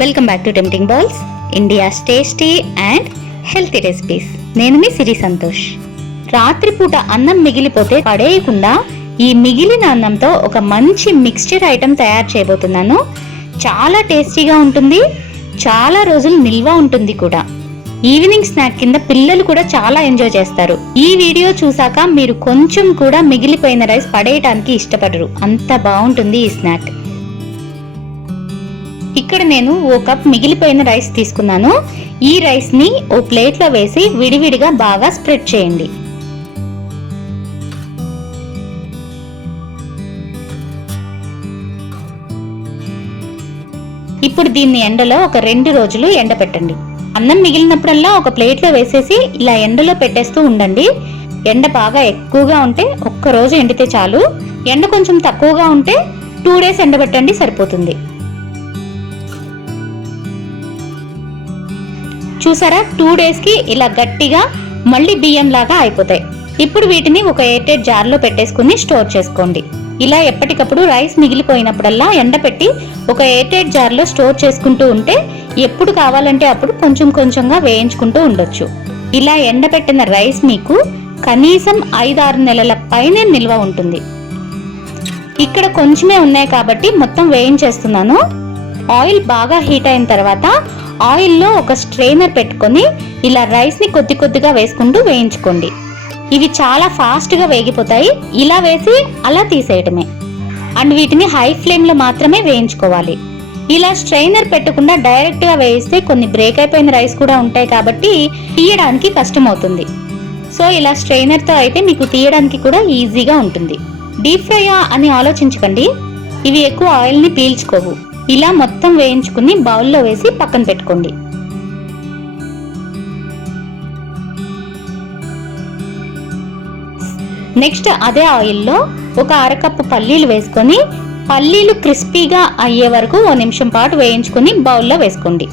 Welcome back to tempting balls, India's tasty and healthy recipes. నేను మీ సిరి సంతోష్. రాత్రిపూట అన్నం మిగిలిపోతే పడేయకుండా ఈ మిగిలిన అన్నంతో ఒక మంచి మిక్స్చర్ ఐటెం తయారు చేయబోతున్నాను. చాలా టేస్టీగా ఉంటుంది, చాలా రోజులు నిల్వ ఉంటుంది కూడా. ఈవినింగ్ స్నాక్ కింద పిల్లలు కూడా చాలా ఎంజాయ్ చేస్తారు. ఈ వీడియో చూసాక మీరు కొంచెం కూడా మిగిలిపోయిన రైస్ పడేయటానికి ఇష్టపడరు, అంత బాగుంటుంది ఈ స్నాక్. ఇక్కడ నేను ఓ కప్ మిగిలిపోయిన రైస్ తీసుకున్నాను. ఈ రైస్ ని ఓ ప్లేట్ లో వేసి విడివిడిగా బాగా స్ప్రెడ్ చేయండి. ఇప్పుడు దీన్ని ఎండలో ఒక 2 రోజులు ఎండబెట్టండి. అన్నం మిగిలినప్పుడల్లా ఒక ప్లేట్ లో వేసేసి ఇలా ఎండలో పెట్టేస్తూ ఉండండి. ఎండ బాగా ఎక్కువగా ఉంటే ఒక్క రోజు ఎండితే చాలు. ఎండ కొంచెం తక్కువగా ఉంటే 2 డేస్ ఎండబెట్టండి, సరిపోతుంది. చూసారా, 2 డేస్ కి ఇలా గట్టిగా మళ్ళీ బియ్యం లాగా అయిపోతాయి. ఇప్పుడు వీటిని ఒక ఎయిర్టైట్ జార్ లో పెట్టేసుకుని స్టోర్ చేసుకోండి. ఇలా ఎప్పటికప్పుడు రైస్ మిగిలిపోయినప్పుడల్లా ఎండపెట్టి ఒక ఎయిర్టైట్ జార్ లో స్టోర్ చేసుకుంటూ ఉంటే ఎప్పుడు కావాలంటే అప్పుడు కొంచెం కొంచెంగా వేయించుకుంటూ ఉండొచ్చు. ఇలా ఎండపెట్టిన రైస్ మీకు కనీసం 5-6 నెలల పైనే నిల్వ ఉంటుంది. ఇక్కడ కొంచెమే ఉన్నాయి కాబట్టి మొత్తం వేయించేస్తున్నాను. ఆయిల్ బాగా హీట్ అయిన తర్వాత ఆయిల్లో ఒక స్ట్రెయినర్ పెట్టుకొని ఇలా రైస్ ని కొద్ది కొద్దిగా వేసుకుంటూ వేయించుకోండి. ఇవి చాలా ఫాస్ట్ గా వేగిపోతాయి. ఇలా వేసి అలా తీసేయటమే. అండ్ వీటిని హై ఫ్లేమ్ లో మాత్రమే వేయించుకోవాలి. ఇలా స్ట్రెయినర్ పెట్టకుండా డైరెక్ట్ గా వేయిస్తే కొన్ని బ్రేక్ అయిపోయిన రైస్ కూడా ఉంటాయి కాబట్టి తీయడానికి కష్టం అవుతుంది. సో ఇలా స్ట్రెయినర్ తో అయితే మీకు తీయడానికి కూడా ఈజీగా ఉంటుంది. డీప్ ఫ్రైయా అని ఆలోచించకండి, ఇవి ఎక్కువ ఆయిల్ ని పీల్చుకోవు. ఇలా మొత్తం వేయించుకుని బౌల్లో వేసి పక్కన పెట్టుకోండి. నెక్స్ట్ అదే ఆయిల్లో ఒక 1/2 కప్పు పల్లీలు వేసుకొని పల్లీలు క్రిస్పీగా అయ్యే వరకు 1 నిమిషం పాటు వేయించుకుని బౌల్లో వేసుకోండి.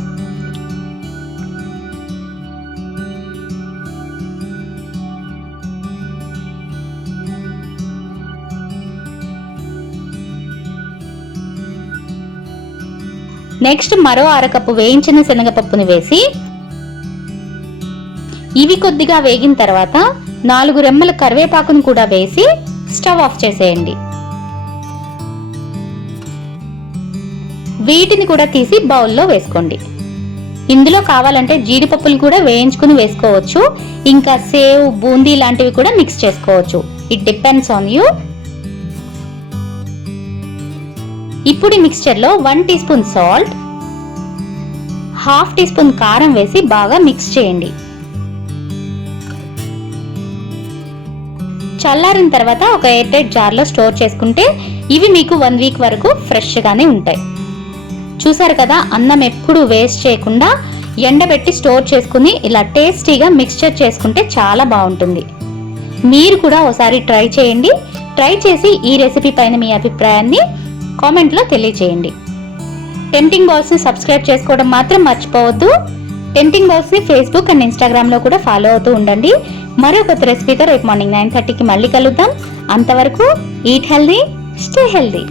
నెక్స్ట్ మరో 1/2 కప్పు వేయించిన శనగపప్పుని వేసి ఇవి కొద్దిగా వేగిన తర్వాత 4 రెమ్మల కరివేపాకును కూడా వేసి స్టవ్ ఆఫ్ చేసేయండి. వీటిని కూడా తీసి బౌల్లో వేసుకోండి. ఇందులో కావాలంటే జీడిపప్పులు కూడా వేయించుకుని వేసుకోవచ్చు. ఇంకా సేవ్, బూందీ లాంటివి కూడా మిక్స్ చేసుకోవచ్చు. It depends on you. ఇప్పుడు ఈ మిక్స్చర్ లో 1 teaspoon salt, 1/2 teaspoon కారం వేసి బాగా మిక్స్ చేయండి. చల్లారిన తర్వాత ఒక ఎయిర్టైట్ జార్ లో స్టోర్ చేసుకుంటే ఇవి మీకు 1 వీక్ వరకు ఫ్రెష్ గానే ఉంటాయి. చూసారు కదా, అన్నం ఎప్పుడు వేస్ట్ చేయకుండా ఎండబెట్టి స్టోర్ చేసుకుని ఇలా టేస్టీగా మిక్స్చర్ చేసుకుంటే చాలా బాగుంటుంది. మీరు కూడా ఒకసారి ట్రై చేయండి. ట్రై చేసి ఈ రెసిపీ పైన మీ అభిప్రాయాన్ని కామెంట్ లో తెలియజేయండి. టెంప్టింగ్ బాల్స్ ని సబ్స్క్రైబ్ చేసుకోవడం మాత్రం మర్చిపోవద్దు. టెంప్టింగ్ బాల్స్ ని ఫేస్బుక్ అండ్ ఇన్స్టాగ్రామ్ లో కూడా ఫాలో అవుతూ ఉండండి. మరో కొత్త రెసిపీతో రేపు మార్నింగ్ 9:30కి మళ్ళీ కలుద్దాం. అంతవరకు ఈట్ హెల్దీ, స్టే హెల్దీ.